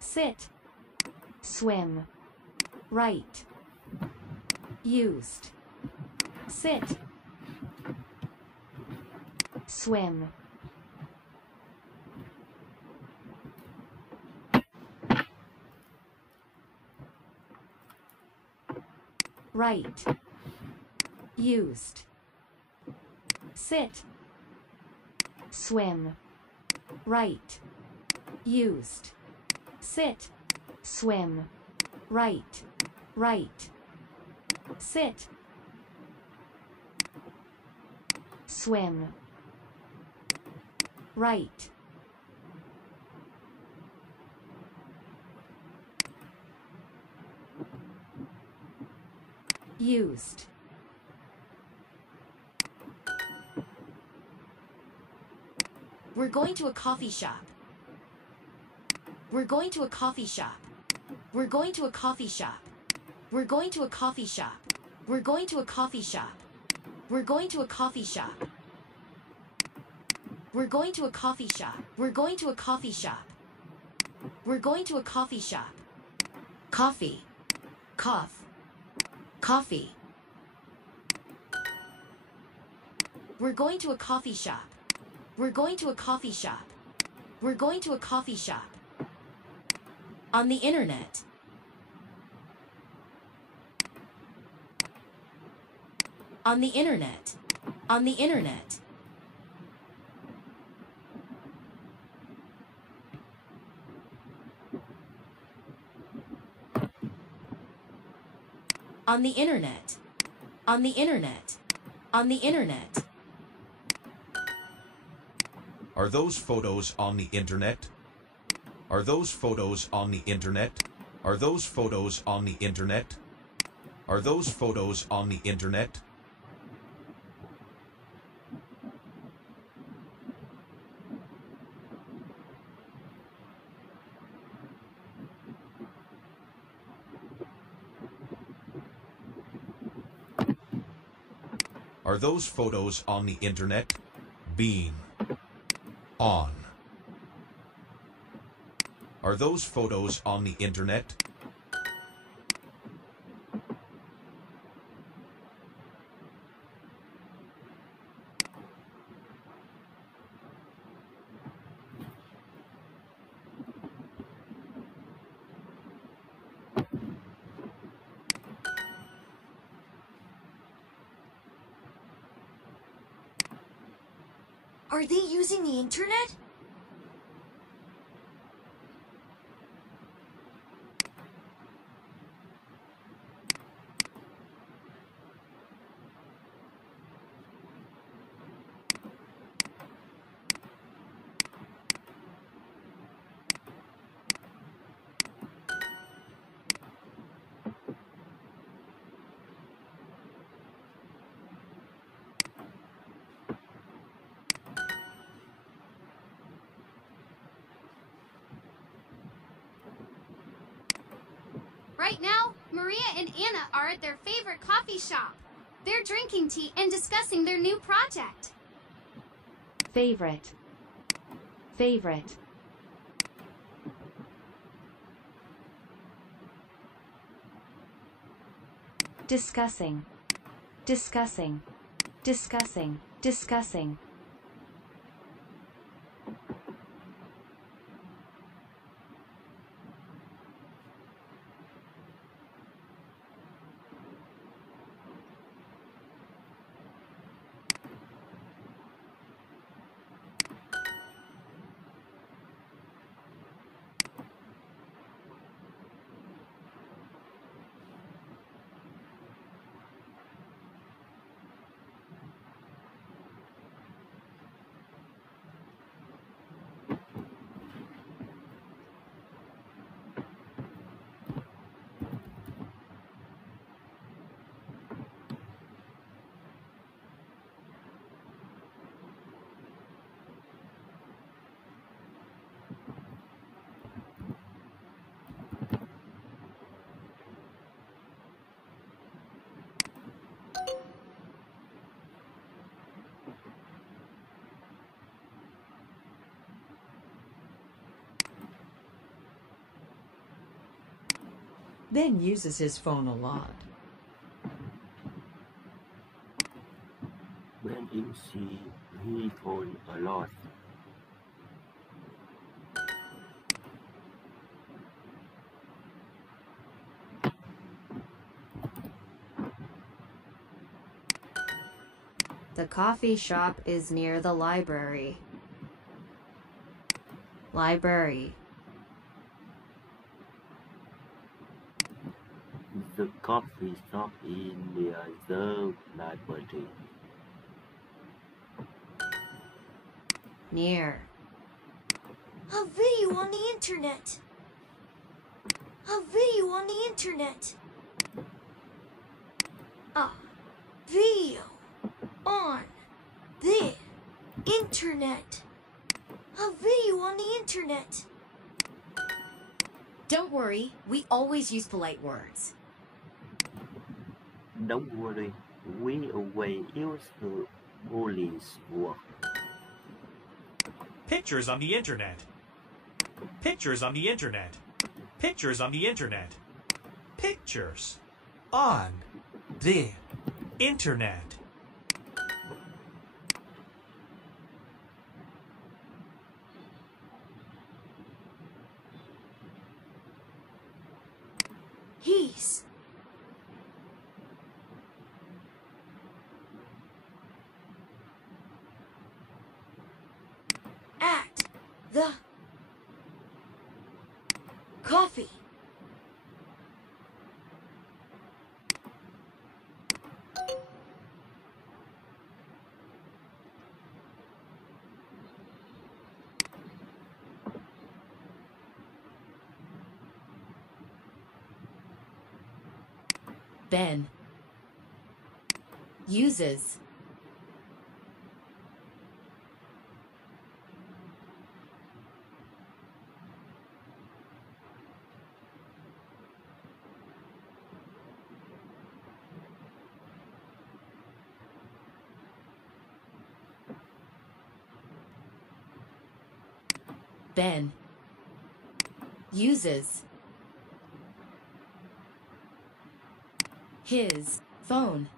sit, swim, write, used, sit, swim, write, used, sit, swim, write, used, sit, swim, write, sit, swim, write, used, We're going to a coffee shop. We're going to a coffee shop. We're going to a coffee shop. We're going to a coffee shop. We're going to a coffee shop. We're going to a coffee shop. We're going to a coffee shop. We're going to a coffee shop. We're going to a coffee shop. Coffee. Cough. Coffee. We're going to a coffee shop. We're going to a coffee shop. We're going to a coffee shop. On the internet. On the internet. On the internet. On the internet. On the internet. On the internet. Are those photos on the internet? Are those photos on the internet? Are those photos on the internet? Are those photos on the internet? Are those photos on the internet? Being on. Are those photos on the internet? Are they using the internet? Right now, Maria and Anna are at their favorite coffee shop. They're drinking tea and discussing their new project. favorite, favorite, discussing, discussing, discussing, discussing, Ben uses his phone a lot. Ben uses his phone a lot. The coffee shop is near the library. Library. The coffee shop is near the library. Near. A video on the internet. A video on the internet. A video on the internet. A video on the internet. Don't worry, we always use polite words. Don't worry, we always use the police word. Pictures on the internet. Pictures on the internet. Pictures on the internet. Pictures on the internet. He's at the coffee. Ben. Uses. Ben. Uses. His phone.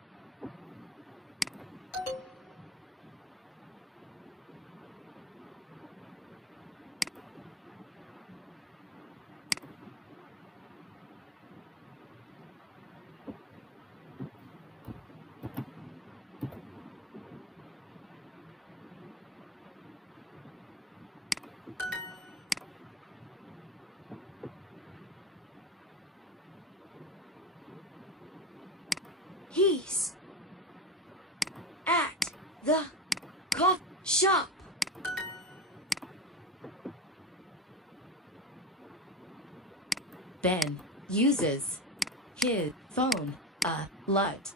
He's at the coffee shop. Ben uses his phone a lot.